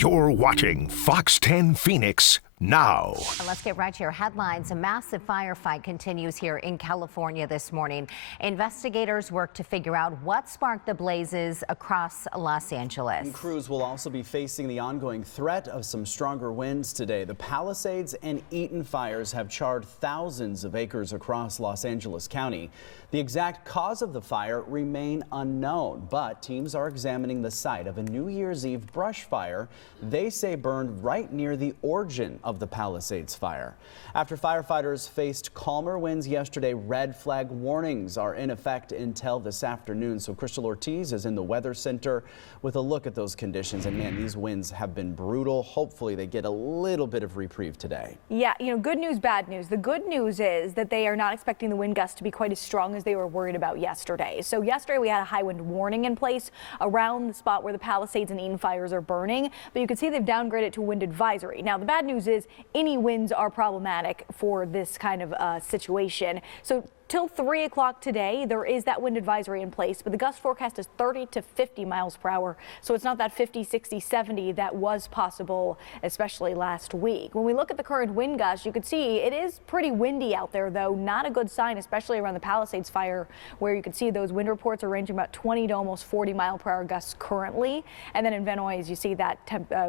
You're watching Fox 10 Phoenix now. And let's get right to your headlines. A massive firefight continues here in California this morning. Investigators work to figure out what sparked the blazes across Los Angeles. And crews will also be facing the ongoing threat of some stronger winds today. The Palisades and Eaton fires have charred thousands of acres across Los Angeles County. The exact cause of the fire remain unknown, but teams are examining the site of a New Year's Eve brush fire they say burned right near the origin of the Palisades fire. After firefighters faced calmer winds yesterday, red flag warnings are in effect until this afternoon. So Crystal Ortiz is in the Weather Center with a look at those conditions. And man, these winds have been brutal. Hopefully they get a little bit of reprieve today. Yeah, good news, bad news. The good news is that they are not expecting the wind gusts to be quite as strong as they were worried about yesterday. So yesterday we had a high wind warning in place around the spot where the Palisades and Eaton fires are burning, but you can see they've downgraded to wind advisory. Now the bad news is any winds are problematic for this kind of situation. So till 3 o'clock today, there is that wind advisory in place, but the gust forecast is 30 to 50 miles per hour. So it's not that 50, 60, 70 that was possible, especially last week. When we look at the current wind gusts, you can see it is pretty windy out there, though. Not a good sign, especially around the Palisades fire, where you can see those wind reports are ranging about 20 to almost 40 mile per hour gusts currently. And then in Vanoise, you see that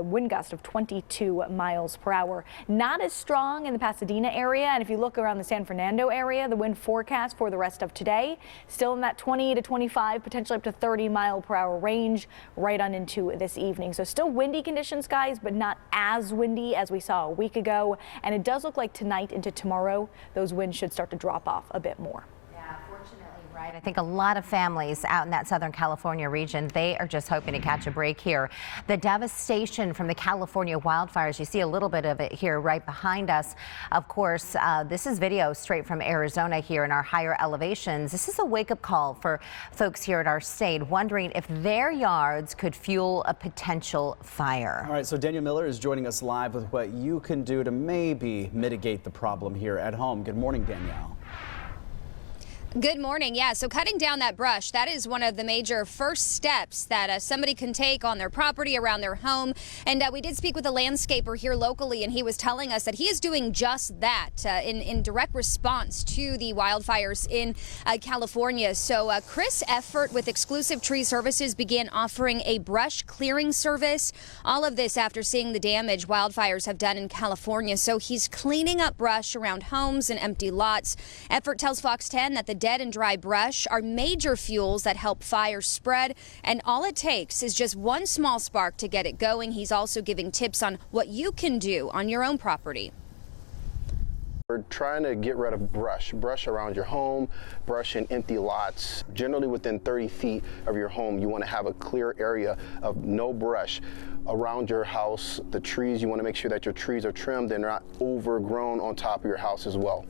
wind gust of 22 miles per hour. Not as strong in the Pasadena area. And if you look around the San Fernando area, the wind forecast for the rest of today still in that 20 to 25, potentially up to 30 mile per hour range right on into this evening. So still windy conditions, guys, but not as windy as we saw a week ago. And it does look like tonight into tomorrow, those winds should start to drop off a bit more. Right. I think a lot of families out in that Southern California region, they are just hoping to catch a break here. The devastation from the California wildfires, you see a little bit of it here right behind us. Of course, this is video straight from Arizona here in our higher elevations. This is a wake-up call for folks here at our state wondering if their yards could fuel a potential fire. All right, so Danielle Miller is joining us live with what you can do to maybe mitigate the problem here at home. Good morning, Danielle. Good morning. Yeah, so cutting down that brush, that is one of the major first steps that somebody can take on their property, around their home. And we did speak with a landscaper here locally, and he was telling us that he is doing just that in direct response to the wildfires in California. So Chris Effort with Exclusive Tree Services began offering a brush clearing service. All of this after seeing the damage wildfires have done in California. So he's cleaning up brush around homes and empty lots. Effort tells Fox 10 that the dead and dry brush are major fuels that help fire spread, and all it takes is just one small spark to get it going. He's also giving tips on what you can do on your own property. We're trying to get rid of brush around your home, brush in empty lots. Generally within 30 feet of your home, you want to have a clear area of no brush around your house. The trees, you want to make sure that your trees are trimmed and not overgrown on top of your house as well.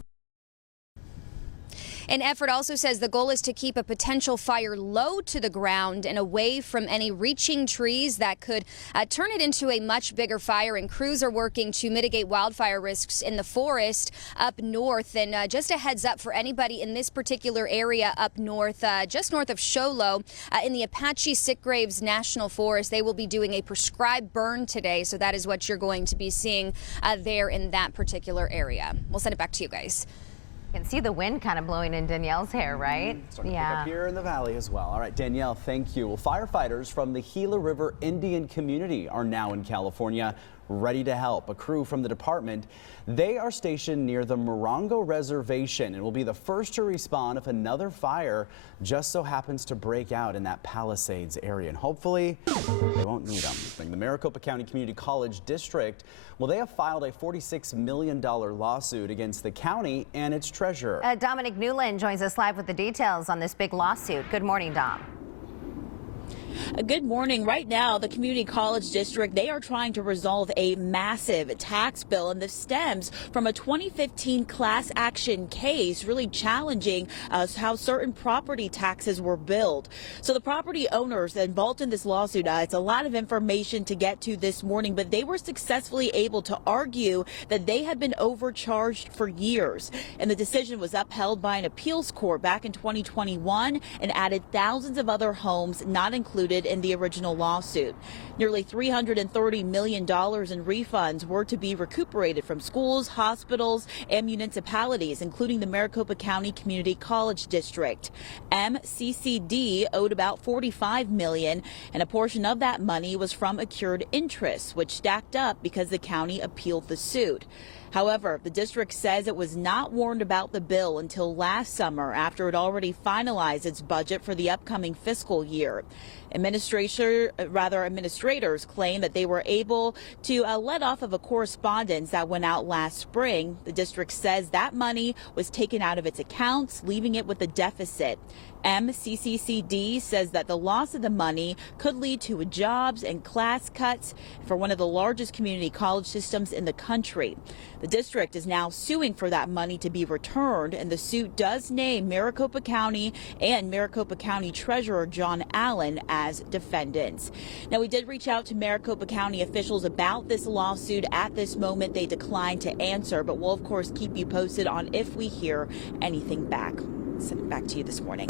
An Effort also says the goal is to keep a potential fire low to the ground and away from any reaching trees that could turn it into a much bigger fire. And crews are working to mitigate wildfire risks in the forest up north. And just a heads up for anybody in this particular area up north, just north of Show Low, in the Apache Sitgraves National Forest, they will be doing a prescribed burn today. So that is what you're going to be seeing there in that particular area. We'll send it back to you guys. You can see the wind kind of blowing in Danielle's hair, right? Starting to pick up here in the valley as well. All right, Danielle, thank you. Well, firefighters from the Gila River Indian community are now in California, ready to help. A crew from the department, they are stationed near the Morongo Reservation and will be the first to respond if another fire just so happens to break out in that Palisades area. And hopefully they won't need them. The Maricopa County Community College District, well, they have filed a $46 million lawsuit against the county and its treasurer. Dominic Newland joins us live with the details on this big lawsuit. Good morning, Dom. Good morning. Right now, the Community College District, they are trying to resolve a massive tax bill, and this stems from a 2015 class action case really challenging how certain property taxes were billed. So the property owners involved in this lawsuit, it's a lot of information to get to this morning, but they were successfully able to argue that they had been overcharged for years. And the decision was upheld by an appeals court back in 2021 and added thousands of other homes not included included in the original lawsuit. Nearly $330 million in refunds were to be recuperated from schools, hospitals, and municipalities, including the Maricopa County Community College District. MCCD owed about $45 million, and a portion of that money was from accrued interest, which stacked up because the county appealed the suit. However, the district says it was not warned about the bill until last summer after it already finalized its budget for the upcoming fiscal year. Administrators claim that they were able to let off of a correspondence that went out last spring. The district says that money was taken out of its accounts, leaving it with a deficit. MCCD says that the loss of the money could lead to jobs and class cuts for one of the largest community college systems in the country. The district is now suing for that money to be returned, and the suit does name Maricopa County and Maricopa County Treasurer John Allen as defendants. Now, we did reach out to Maricopa County officials about this lawsuit. At this moment, they declined to answer, but we'll, of course, keep you posted on if we hear anything back. Send it back to you this morning.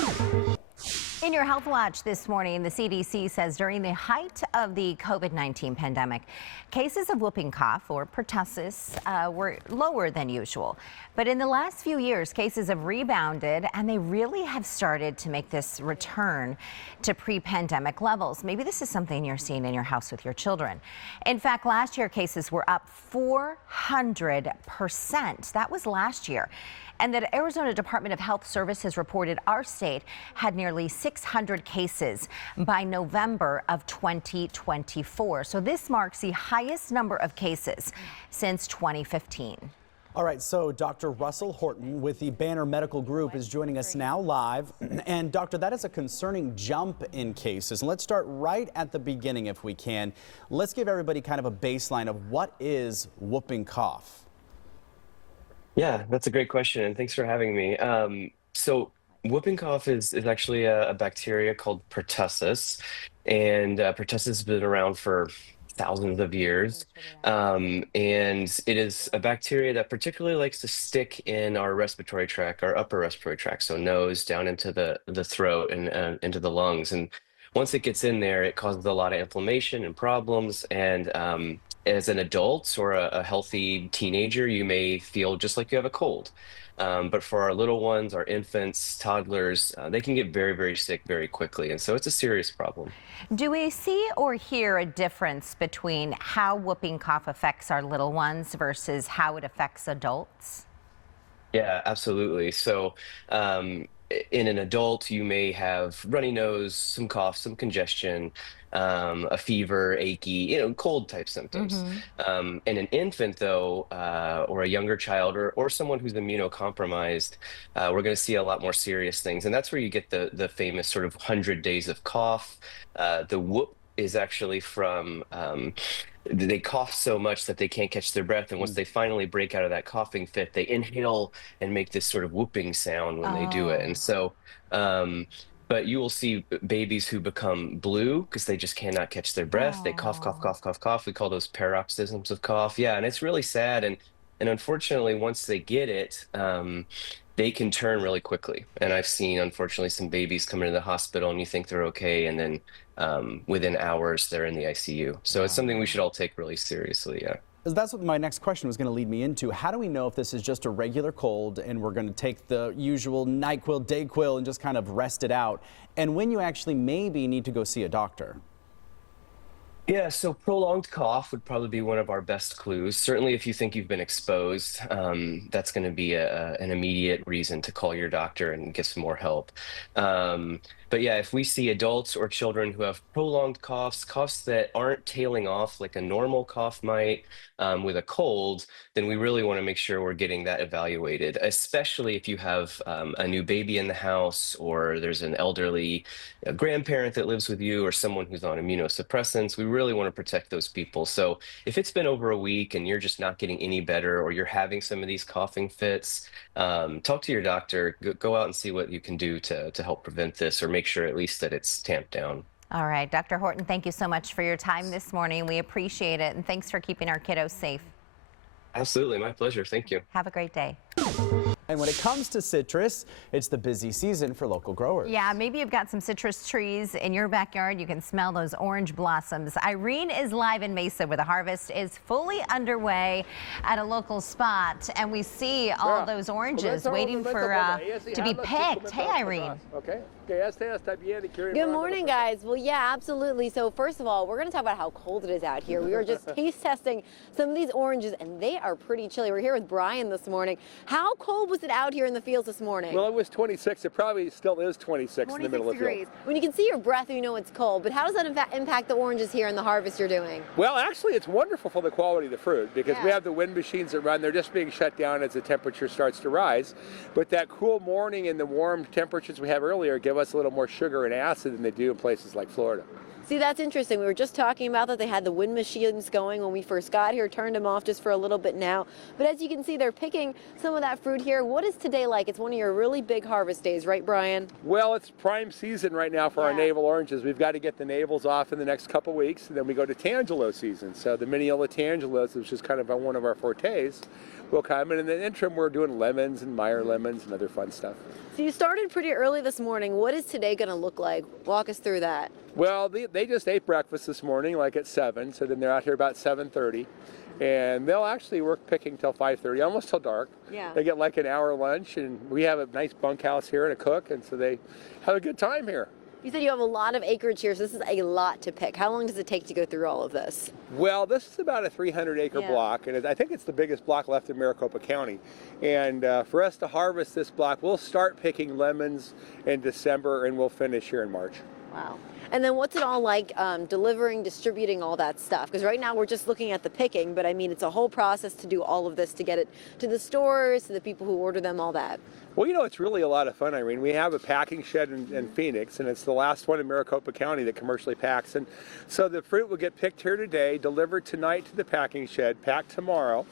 In your Health Watch this morning, the CDC says during the height of the COVID-19 pandemic, cases of whooping cough or pertussis were lower than usual. But in the last few years, cases have rebounded and they really have started to make this return to pre-pandemic levels. Maybe this is something you're seeing in your house with your children. In fact, last year cases were up 400%. That was last year. And the Arizona Department of Health Services reported our state had nearly 600 cases by November of 2024. So this marks the highest number of cases since 2015. All right, so Dr. Russell Horton with the Banner Medical Group is joining us now live. And doctor, that is a concerning jump in cases. And let's start right at the beginning if we can. Let's give everybody kind of a baseline of what is whooping cough. Yeah, that's a great question, and thanks for having me. So whooping cough is actually a bacteria called pertussis, and pertussis has been around for thousands of years. And it is a bacteria that particularly likes to stick in our respiratory tract, our upper respiratory tract, so nose down into the throat and into the lungs. And once it gets in there, it causes a lot of inflammation and problems. And as an adult or a healthy teenager, you may feel just like you have a cold. But for our little ones, our infants, toddlers, they can get very, very sick very quickly. And so it's a serious problem. Do we see or hear a difference between how whooping cough affects our little ones versus how it affects adults? Yeah, absolutely. So in an adult, you may have runny nose, some cough, some congestion, a fever, achy, cold type symptoms. In an infant, though, or a younger child, or someone who's immunocompromised, we're going to see a lot more serious things. And that's where you get the famous sort of 100 days of cough. The whoop is actually from they cough so much that they can't catch their breath, and once they finally break out of that coughing fit, they inhale and make this sort of whooping sound when they do it. And so but you will see babies who become blue because they just cannot catch their breath. They cough, cough, cough, cough, cough. We call those paroxysms of cough. Yeah, and it's really sad. And unfortunately, once they get it, they can turn really quickly. And I've seen, unfortunately, some babies come into the hospital and you think they're okay, and then within hours, they're in the ICU. So it's something we should all take really seriously, yeah. That's what my next question was going to lead me into. How do we know if this is just a regular cold and we're going to take the usual NyQuil, DayQuil and just kind of rest it out? And when you actually maybe need to go see a doctor? Yeah, so prolonged cough would probably be one of our best clues. Certainly if you think you've been exposed, that's going to be an immediate reason to call your doctor and get some more help. But yeah, if we see adults or children who have prolonged coughs that aren't tailing off like a normal cough might with a cold, then we really want to make sure we're getting that evaluated, especially if you have a new baby in the house, or there's an elderly grandparent that lives with you, or someone who's on immunosuppressants. We really want to protect those people. So if it's been over a week and you're just not getting any better, or you're having some of these coughing fits, talk to your doctor, go out and see what you can do to help prevent this, or make sure at least that it's tamped down. All right, Dr. Horton, thank you so much for your time this morning. We appreciate it, and thanks for keeping our kiddos safe. Absolutely, my pleasure. Thank you. Have a great day. And when it comes to citrus, it's the busy season for local growers. Yeah, maybe you've got some citrus trees in your backyard. You can smell those orange blossoms. Irene is live in Mesa where the harvest is fully underway at a local spot. And we see all those oranges waiting for to be picked. Hey, Irene. Good morning, guys. Well, yeah, absolutely. So first of all, we're going to talk about how cold it is out here. We were just taste testing some of these oranges, and they are pretty chilly. We're here with Brian this morning. How cold was it out here in the fields this morning? Well, it was 26. It probably still is 26 in the middle of the field. When you can see your breath, you know it's cold. But how does that impact the oranges here in the harvest you're doing? Well, actually, it's wonderful for the quality of the fruit because we have the wind machines that run. They're just being shut down as the temperature starts to rise. But that cool morning and the warm temperatures we have earlier give us a little more sugar and acid than they do in places like Florida. See, that's interesting. We were just talking about that they had the wind machines going when we first got here, turned them off just for a little bit now. But as you can see, they're picking some of that fruit here. What is today like? It's one of your really big harvest days, right, Brian? Well, it's prime season right now for our navel oranges. We've got to get the navels off in the next couple weeks, and then we go to Tangelo season. So the Mineola Tangelos, which is kind of one of our fortes, will come. And in the interim, we're doing lemons and Meyer lemons and other fun stuff. So you started pretty early this morning. What is today going to look like? Walk us through that. Well, they just ate breakfast this morning, like at 7, so then they're out here about 7:30. And they'll actually work picking till 5:30, almost till dark. Yeah. They get like an hour lunch, and we have a nice bunkhouse here and a cook, and so they have a good time here. You said you have a lot of acreage here, so this is a lot to pick. How long does it take to go through all of this? Well, this is about a 300-acre block, and I think it's the biggest block left in Maricopa County. And for us to harvest this block, we'll start picking lemons in December, and we'll finish here in March. Wow. And then what's it all like delivering, distributing, all that stuff? Because right now we're just looking at the picking, but I mean, it's a whole process to do all of this, to get it to the stores, to the people who order them, all that. Well, you know, it's really a lot of fun, Irene. We have a packing shed in Phoenix, and it's the last one in Maricopa County that commercially packs. And so the fruit will get picked here today, delivered tonight to the packing shed, packed tomorrow.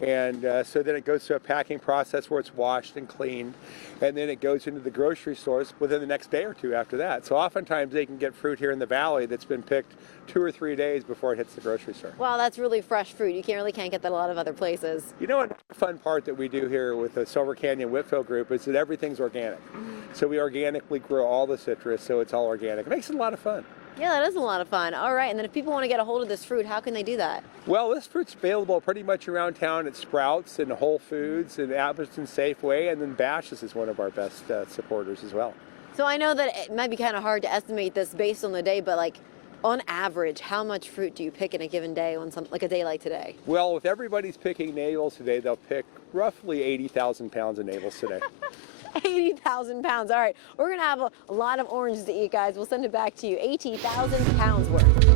And so then it goes through a packing process where it's washed and cleaned, and then it goes into the grocery stores within the next day or two after that. So oftentimes they can get fruit here in the valley that's been picked 2 or 3 days before it hits the grocery store. Wow, that's really fresh fruit. You can't get that a lot of other places. You know, another fun part that we do here with the Silver Canyon Whitfield Group is that everything's organic. So we organically grow all the citrus, so it's all organic. It makes it a lot of fun. Yeah, that is a lot of fun. All right, and then if people want to get a hold of this fruit, how can they do that? Well, this fruit's available pretty much around town at Sprouts and Whole Foods and Albertson Safeway, and then Bash's is one of our best supporters as well. So I know that it might be kind of hard to estimate this based on the day, but like on average, how much fruit do you pick in a given day on like a day like today? Well, if everybody's picking navels today, they'll pick roughly 80,000 pounds of navels today. 80,000 pounds. All right, we're going to have a lot of oranges to eat, guys. We'll send it back to you. 80,000 pounds worth.